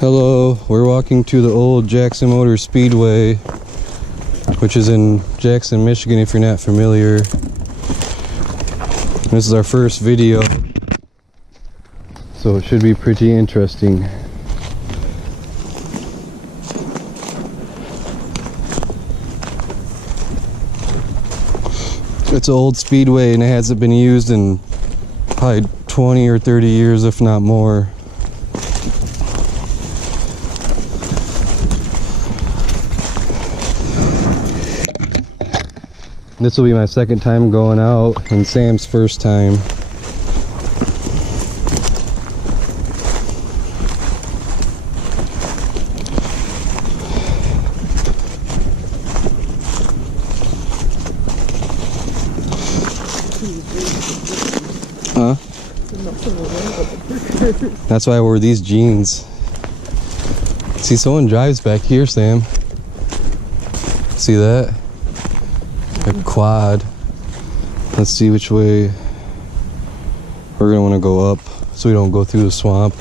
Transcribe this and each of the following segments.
Hello, we're walking to the old Jackson Motor Speedway, which is in Jackson, Michigan, if you're not familiar. This is our first video, so it should be pretty interesting. It's an old speedway and it hasn't been used in probably 20 or 30 years, if not more. This will be my second time going out and Sam's first time. Huh? That's why I wore these jeans. See, someone drives back here, Sam. See that? A quad. Let's see which way we're gonna want to go up so we don't go through the swamp.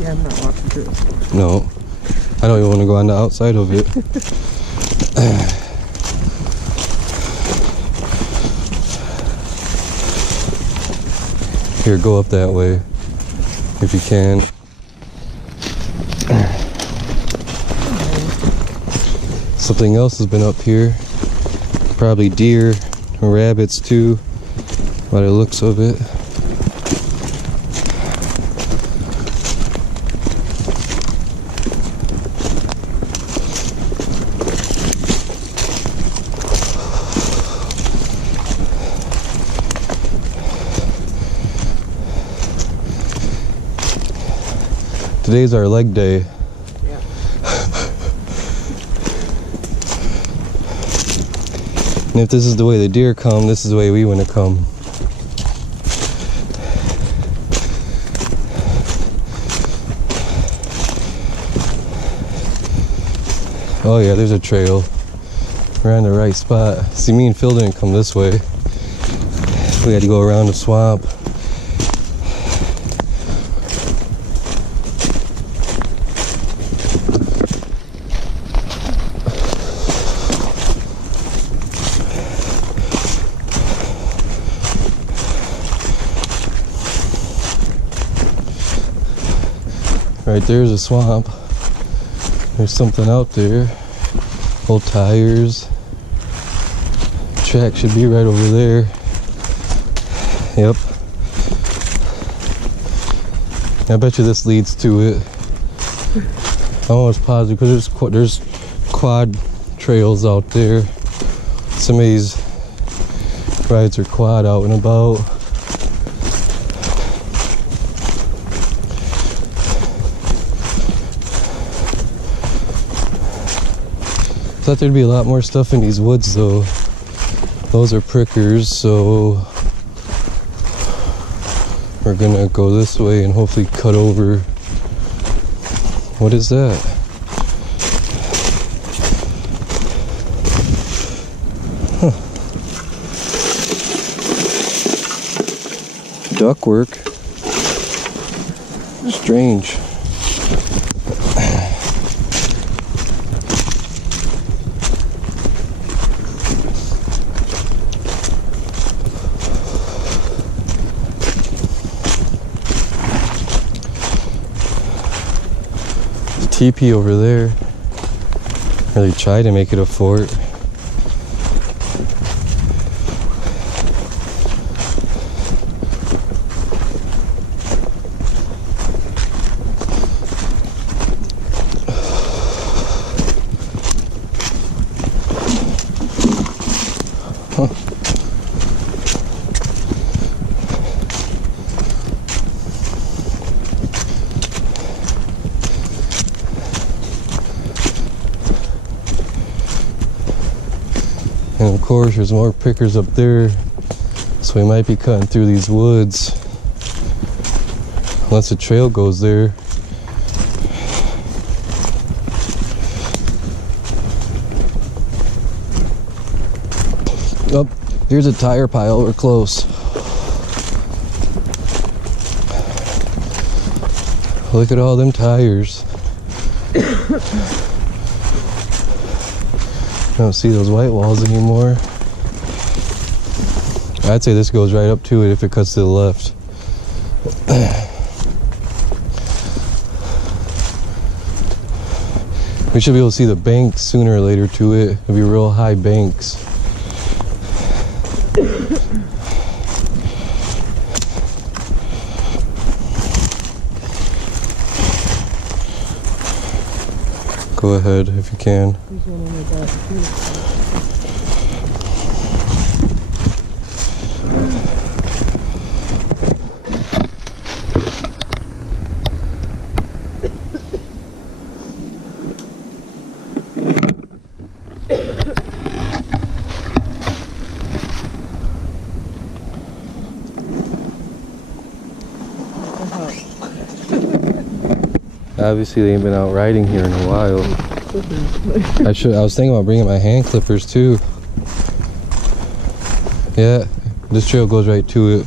Yeah, I'm not walking through the swamp. No, I don't even want to go on the outside of it. Here, go up that way if you can. Something else has been up here. Probably deer or rabbits too, by the looks of it. Today's our leg day. And if this is the way the deer come, this is the way we want to come. Oh yeah, there's a trail. We're on the right spot. See, me and Phil didn't come this way. We had to go around the swamp. Right there's a swamp. There's something out there. Old tires. Track should be right over there. Yep. I bet you this leads to it. I'm almost positive because there's quad trails out there. Some of these rides are quad out and about. Thought there'd be a lot more stuff in these woods though. Those are prickers, so we're gonna go this way and hopefully cut over. What is that? Huh. Duckwork. Strange. Teepee over there. Really try to make it a fort. Huh. And of course there's more prickers up there, so we might be cutting through these woods unless the trail goes there. Oh, here's a tire pile. We're close. Look at all them tires. I don't see those white walls anymore. I'd say this goes right up to it if it cuts to the left. We should be able to see the banks sooner or later to it. It'll be real high banks. Go ahead if you can. Obviously they ain't been out riding here in a while. I was thinking about bringing my hand clippers too. Yeah, this trail goes right to it.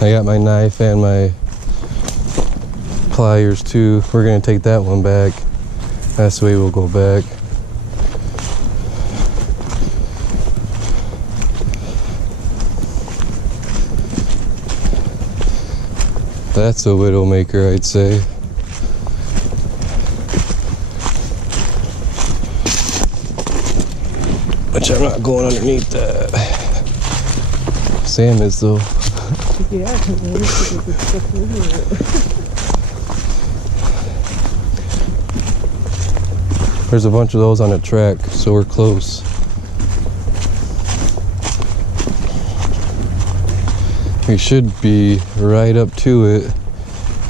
I got my knife and my pliers too. We're gonna take that one back. That's the way we'll go back. That's a Widowmaker, I'd say. Which I'm not going underneath that. Sam is though. Yeah, because it's stuck over it. There's a bunch of those on the track, so we're close. We should be right up to it.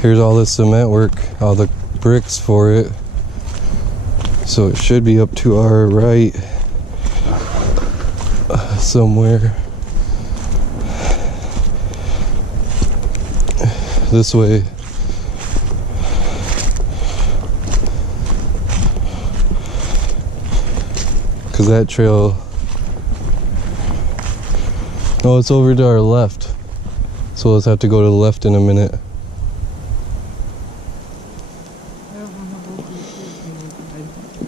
Here's all the cement work, all the bricks for it. So it should be up to our right somewhere. This way. Because that trail, oh, it's over to our left. So let's have to go to the left in a minute.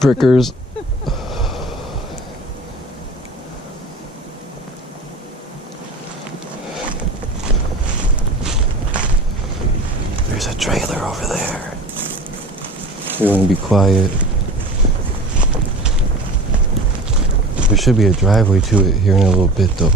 Prickers. There's a trailer over there. We want to be quiet. There should be a driveway to it here in a little bit though.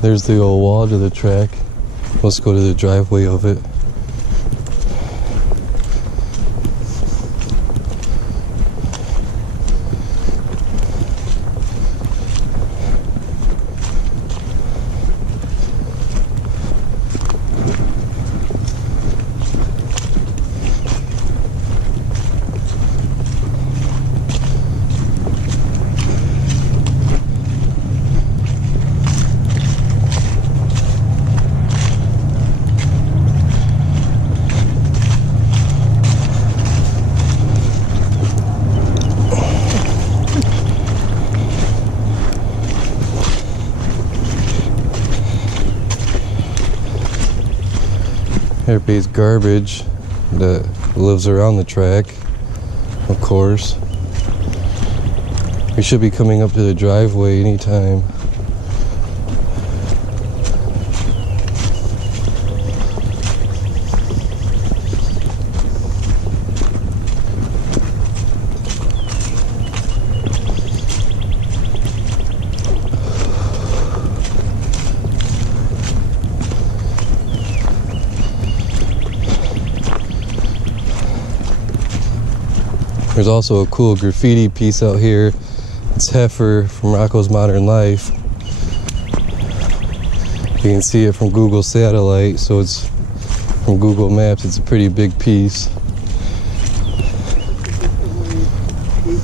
There's the old wall to the track. Let's go to the driveway of it. Everybody's garbage that lives around the track, of course. We should be coming up to the driveway anytime. There's also a cool graffiti piece out here. It's Heifer from Rocco's Modern Life. You can see it from Google Satellite, so it's from Google Maps. It's a pretty big piece. You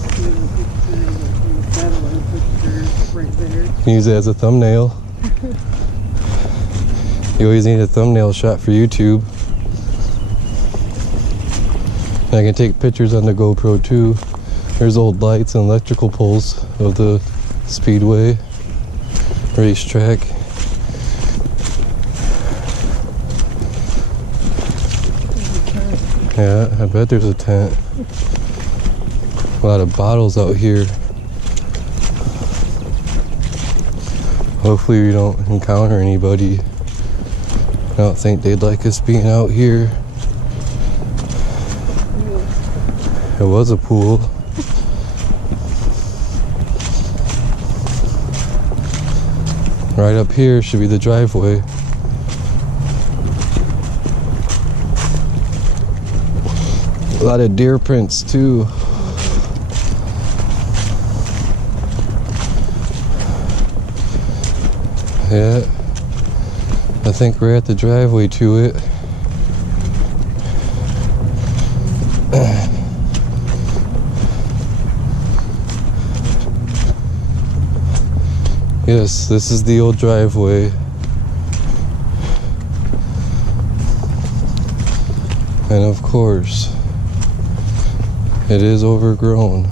can use it as a thumbnail. You always need a thumbnail shot for YouTube. And I can take pictures on the GoPro too. There's old lights and electrical poles of the Speedway racetrack. Yeah, I bet there's a tent. A lot of bottles out here. Hopefully we don't encounter anybody. I don't think they'd like us being out here. It was a pool. Right up here should be the driveway. A lot of deer prints too. Yeah, I think we're at the driveway to it. Yes, this is the old driveway. And of course, it is overgrown.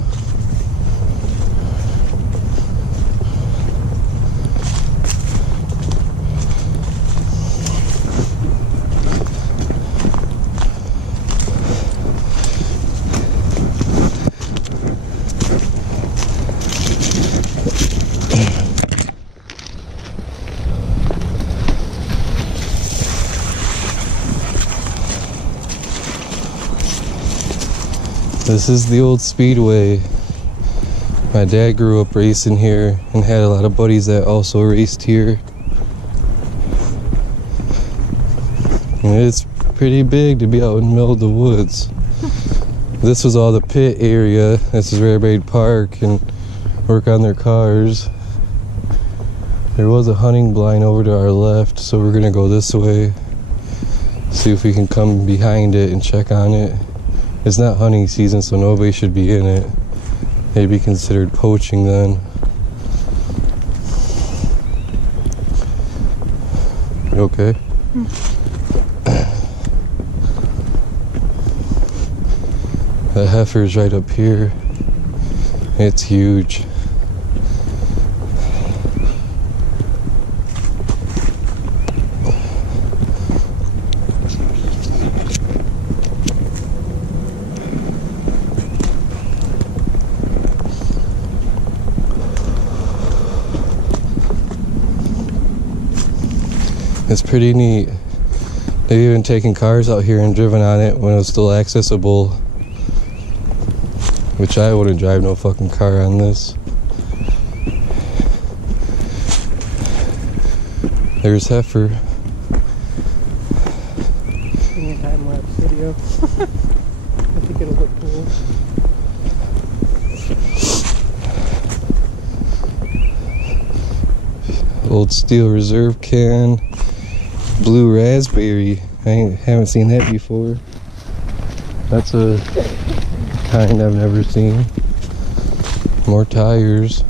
This is the old Speedway. My dad grew up racing here and had a lot of buddies that also raced here. And it's pretty big to be out in the middle of the woods. This was all the pit area. This is where everybody'd park and work on their cars. There was a hunting blind over to our left, so we're gonna go this way. See if we can come behind it and check on it. It's not hunting season, so nobody should be in it. They'd be considered poaching then. You okay? That heifer's right up here. It's huge. It's pretty neat. They've even taken cars out here and driven on it when it was still accessible. Which I wouldn't drive no fucking car on this. There's Heifer. In a time-lapse video. I think it'll look cool. Old steel reserve can. Blue raspberry. I haven't seen that before. That's a kind I've never seen. More tires.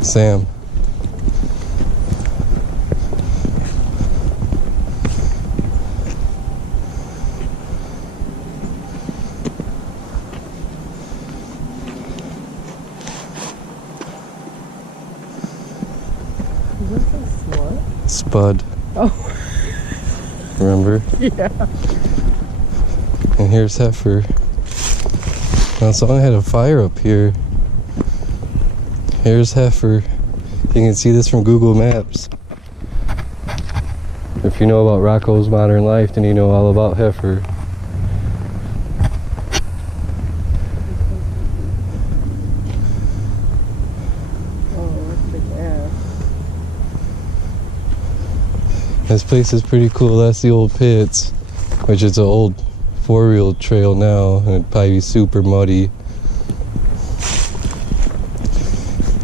Sam. Spud. Oh. Remember? Yeah. And here's Heifer. Now someone had a fire up here. Here's Heifer. You can see this from Google Maps. If you know about Rocco's Modern Life, then you know all about Heifer. This place is pretty cool. That's the old pits, which is an old four-wheel trail now, and it'd probably be super muddy.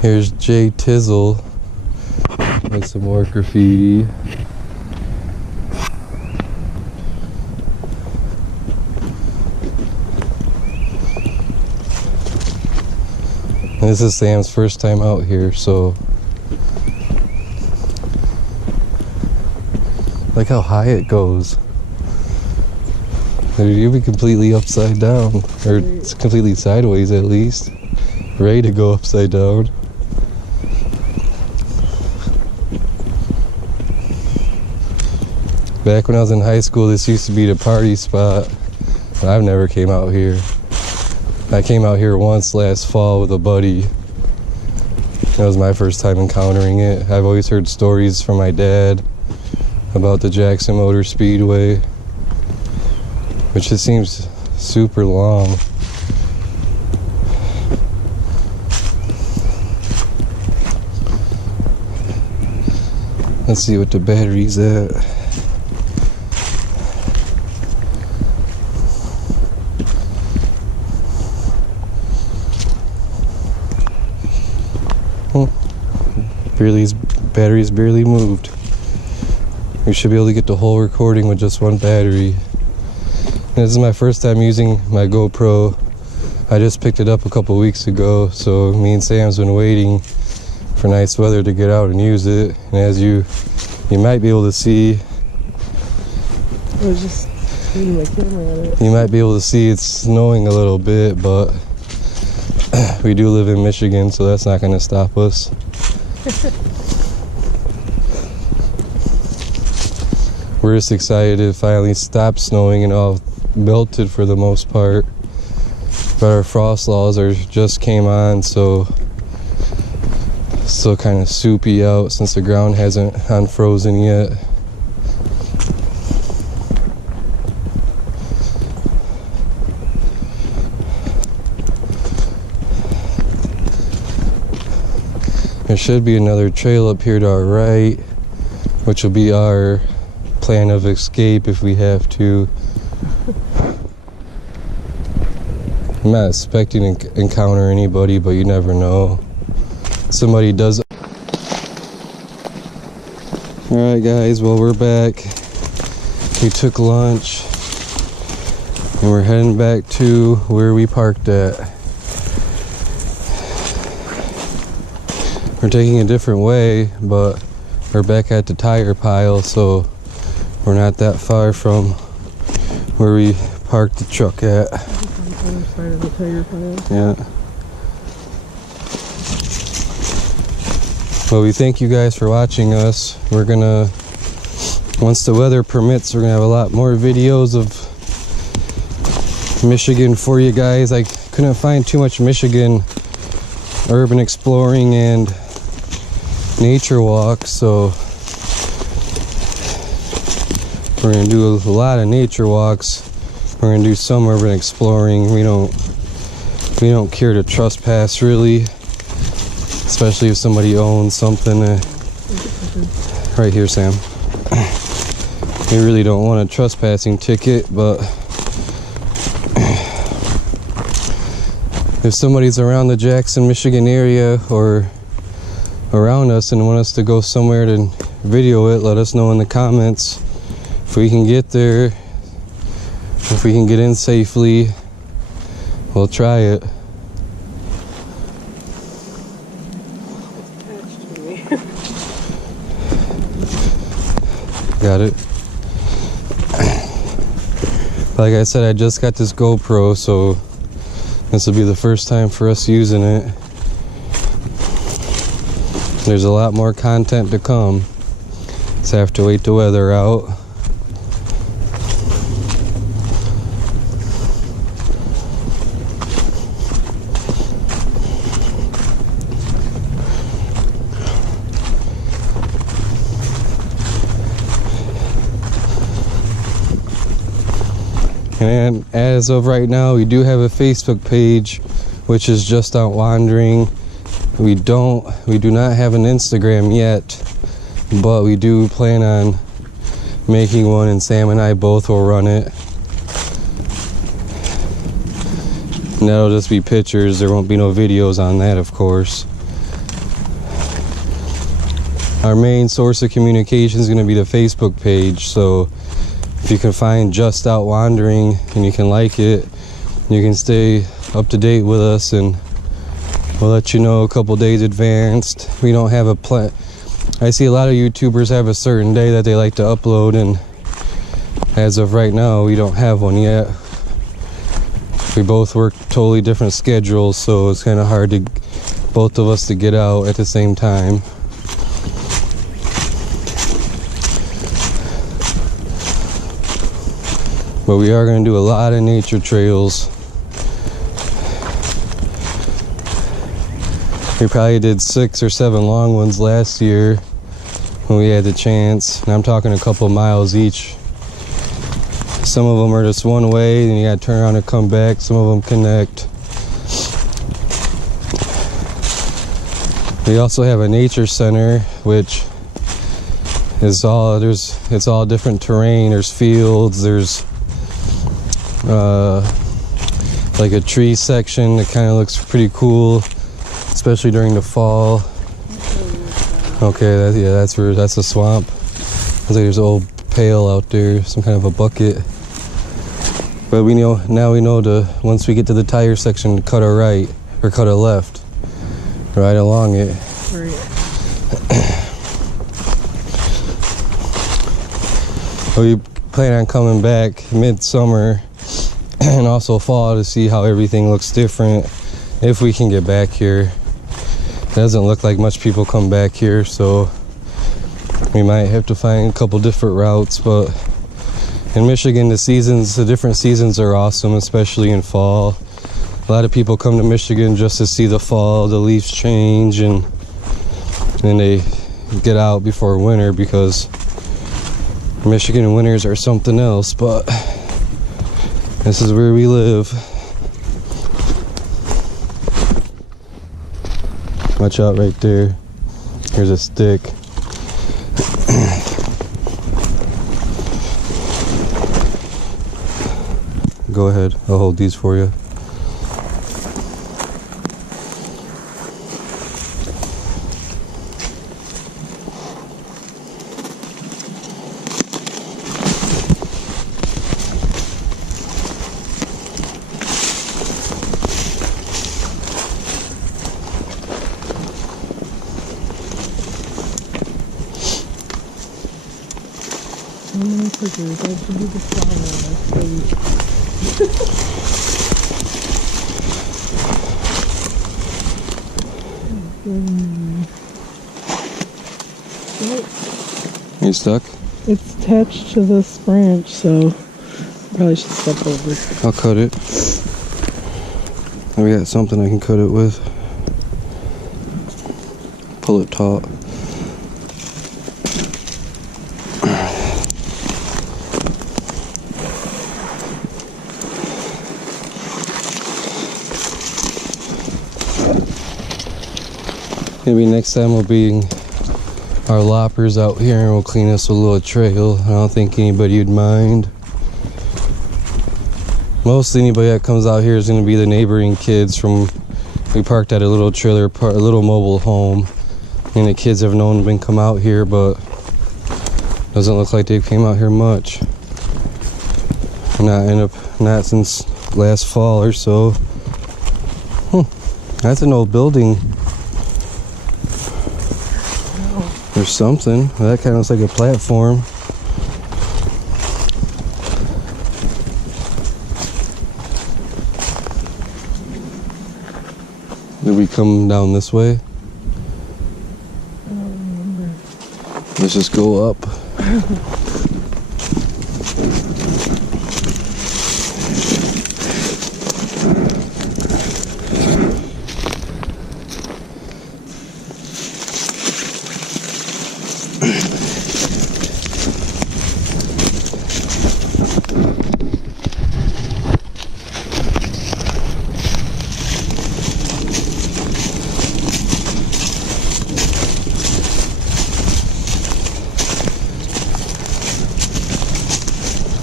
Here's Jay Tizzle with some more graffiti. And this is Sam's first time out here, so look how high it goes. You'll be completely upside down, or it's completely sideways at least, ready to go upside down. Back when I was in high school, this used to be the party spot, but I've never came out here. I came out here once last fall with a buddy. That was my first time encountering it. I've always heard stories from my dad about the Jackson Motor Speedway, which just seems super long. Let's see what the battery's at. Battery's barely moved. We should be able to get the whole recording with just one battery. And this is my first time using my GoPro. I just picked it up a couple weeks ago, so me and Sam's been waiting for nice weather to get out and use it. And as you might be able to see, I was just shooting my camera at it. You might be able to see it's snowing a little bit, but we do live in Michigan, so that's not going to stop us. We're just excited it finally stopped snowing and all melted for the most part. But our frost laws just came on, so still kind of soupy out since the ground hasn't unfrozen yet. There should be another trail up here to our right, which will be our plan of escape if we have to. I'm not expecting to encounter anybody, but you never know. Somebody does. Alright guys, well we're back. We took lunch and we're heading back to where we parked at. We're taking a different way, but we're back at the tire pile, so we're not that far from where we parked the truck at. On the other side of the tire pile. Yeah. Well, we thank you guys for watching us. We're gonna, once the weather permits, we're gonna have a lot more videos of Michigan for you guys. I couldn't find too much Michigan urban exploring and nature walks, so we're gonna do a lot of nature walks. We're gonna do some urban exploring. We don't care to trespass really, especially if somebody owns something. Right here, Sam. We really don't want a trespassing ticket, but if somebody's around the Jackson, Michigan area or around us and want us to go somewhere to video it, let us know in the comments. If we can get there, if we can get in safely, we'll try it. Got it. Like I said, I just got this GoPro, so this will be the first time for us using it. There's a lot more content to come. Just have to wait the weather out. And as of right now, we do have a Facebook page, which is Just Out Wandering. We do not have an Instagram yet, but we do plan on making one, and Sam and I both will run it. And that'll just be pictures. There won't be no videos on that, of course. Our main source of communication is going to be the Facebook page. So if you can find Just Out Wandering and you can like it, you can stay up to date with us, and we'll let you know a couple days advanced. We don't have a plan. I see a lot of YouTubers have a certain day that they like to upload, and as of right now, we don't have one yet. We both work totally different schedules, so it's kind of hard to both of us to get out at the same time. But we are going to do a lot of nature trails. We probably did 6 or 7 long ones last year when we had the chance, and I'm talking a couple miles each. Some of them are just one way, then you gotta turn around and come back. Some of them connect. We also have a nature center, which is it's all different terrain. There's fields, there's like a tree section that kind of looks pretty cool, especially during the fall. Okay, that's a swamp. Looks like there's an old pail out there, some kind of a bucket. But we know once we get to the tire section, to cut a right or cut a left, right along it. Right. We plan on coming back midsummer and also fall to see how everything looks different if we can get back here. It doesn't look like much people come back here, so we might have to find a couple different routes. But in Michigan, the different seasons are awesome, especially in fall. A lot of people come to Michigan just to see the fall, the leaves change, and then they get out before winter, because Michigan winters are something else. But this is where we live. Watch out right there. Here's a stick. Go ahead, I'll hold these for you. How many pictures? I should do the flower on my page. You stuck? It's attached to this branch, so I probably should step over. I'll cut it. We got something I can cut it with. Pull it taut. Maybe next time we'll be our loppers out here and we'll clean us a little trail. I don't think anybody would mind. Most anybody that comes out here is going to be the neighboring kids from. We parked at a little trailer park, a little mobile home, and the kids have known been come out here, but doesn't look like they came out here much. Not since last fall or so. That's an old building. There's something. That kind of looks like a platform. Did we come down this way? I don't remember. Let's just go up.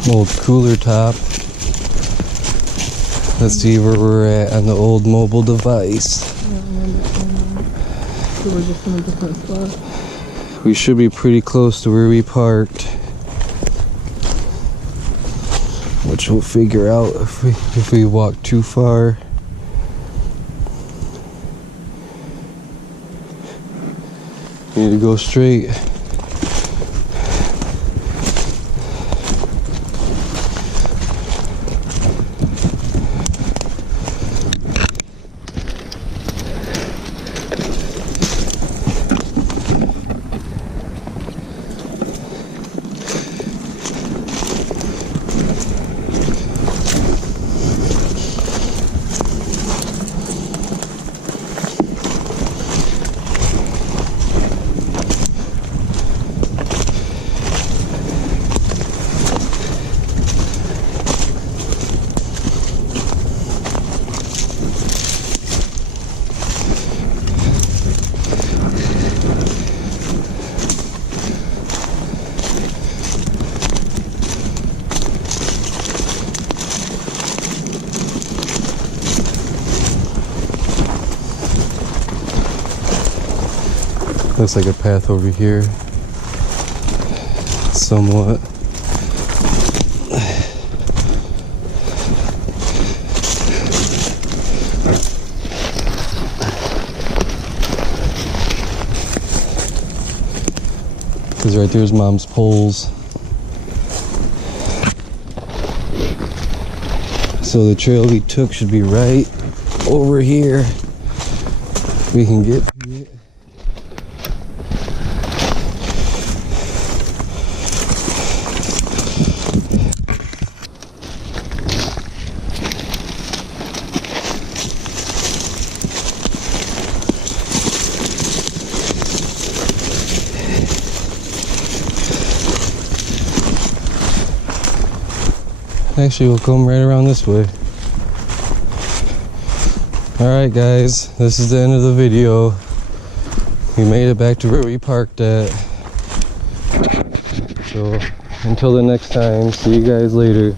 Old cooler top. Let's see where we're at on the old mobile device. I don't remember saying that. So we're just in a different spot. We should be pretty close to where we parked, which we'll figure out if we walk too far. Need to go straight. Looks like a path over here, somewhat. Because right there's Mom's poles. So the trail we took should be right over here. We can get to it. Actually, we'll come right around this way. Alright guys, this is the end of the video. We made it back to where we parked at. So, until the next time, see you guys later.